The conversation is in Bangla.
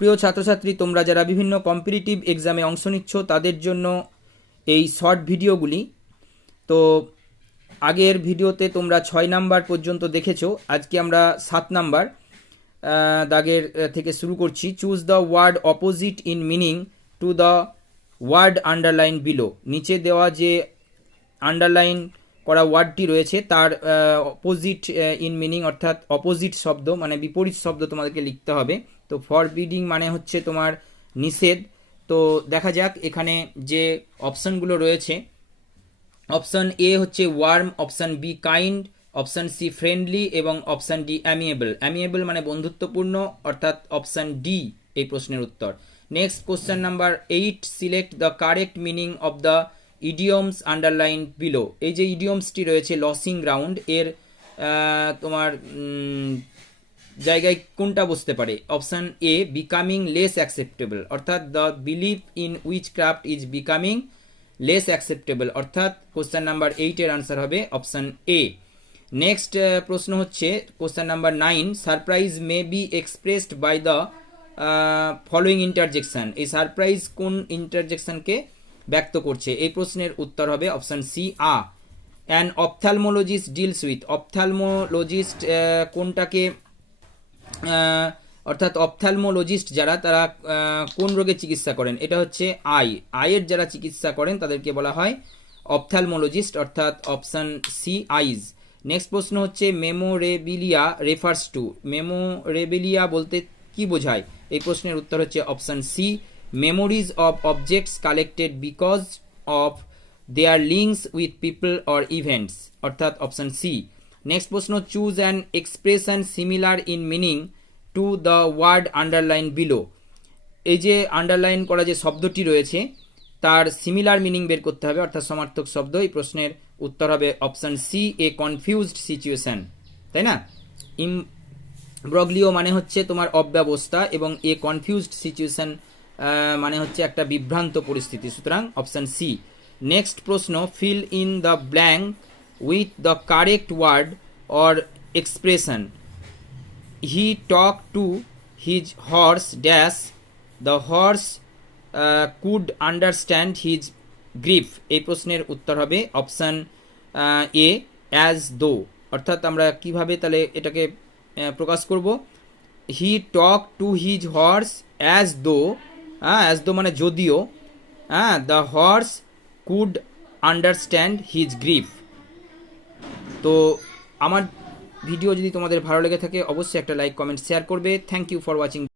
প্রিয় ছাত্রছাত্রী, তোমরা যারা বিভিন্ন কম্পিটিটিভ এক্সামে অংশ নিচ্ছ তাদের জন্য এই শর্ট ভিডিওগুলি। তো আগের ভিডিওতে তোমরা 6 নাম্বার পর্যন্ত দেখেছো, আজকে আমরা 7 নাম্বার দাগের থেকে শুরু করছি। Choose the word opposite in meaning to the word underline below. নিচে দেওয়া যে আন্ডারলাইন করা ওয়ার্ডটি রয়েছে তার অপোজিট ইন মিনিং অর্থাৎ অপোজিট শব্দ মানে বিপরীত শব্দ তোমাদেরকে লিখতে হবে। তো ফরবিডিং মানে হচ্ছে তোমার নিষেধ। তো দেখা যাক এখানে যে অপশানগুলো রয়েছে। অপশান এ হচ্ছে warm, option B kind, option C friendly এবং অপশান ডি অ্যামিয়েবল। অ্যামিয়েবল মানে বন্ধুত্বপূর্ণ, অর্থাৎ অপশান ডি এই প্রশ্নের উত্তর। Next question number 8, select the correct meaning of the idioms underline below. এই যে ইডিয়মসটি রয়েছে লসিং গ্রাউন্ড, এর তোমার জায়গায় কোনটা বসতে পারে? Option A becoming less acceptable, অর্থাৎ the believe in witchcraft is becoming less acceptable, অর্থাৎ কোশ্চেন নাম্বার 8 এর আনসার হবে অপশান এ। নেক্সট প্রশ্ন হচ্ছে question number 9, surprise may be expressed by the following interjection. এই সারপ্রাইজ কোন ইন্টারজেকশনকে ব্যক্ত করছে? এই প্রশ্নের উত্তর হবে option C ah. An ophthalmologist deals with, ophthalmologist কোনটাকে অর্থাৎ অপথ্যালমোলজিস্ট যারা তারা কোন রোগের চিকিৎসা করেন? এটা হচ্ছে আইয়ের যারা চিকিৎসা করেন তাদেরকে বলা হয় অপথ্যালমোলজিস্ট, অর্থাৎ অপশান সি আইজ। নেক্সট প্রশ্ন হচ্ছে মেমোরেবিলিয়া রেফার্স টু। মেমোরেবিলিয়া বলতে কি বোঝায়? এই প্রশ্নের উত্তর হচ্ছে option C memories of objects collected because of their links with people or events, অর্থাৎ অপশান সি। নেক্সট প্রশ্ন, choose an expression similar in meaning to the word underline below. এই যে আন্ডারলাইন করা যে শব্দটি রয়েছে তার সিমিলার মিনিং বের করতে হবে, অর্থাৎ সমার্থক শব্দ। এই প্রশ্নের উত্তর হবে অপশান সি এ কনফিউজড সিচুয়েশন, তাই না? ইমব্রগলিও মানে হচ্ছে তোমার অব্যবস্থা এবং এ কনফিউজড সিচুয়েশন মানে হচ্ছে একটা বিভ্রান্ত পরিস্থিতি, সুতরাং অপশান সি। নেক্সট প্রশ্ন, fill in the blank with the correct word or expression. He talk to his horse dash, the horse could understand his grief. এই প্রশ্নের উত্তর হবে অপশান এ অ্যাজ দো, অর্থাৎ আমরা কিভাবে তাহলে এটাকে প্রকাশ করব? He talk to his horse as though as though, the horse could understand his grief. তো আমার ভিডিও যদি তোমাদের ভালো লেগে থাকে অবশ্যই একটা লাইক, কমেন্ট, শেয়ার করবে। Thank you for watching.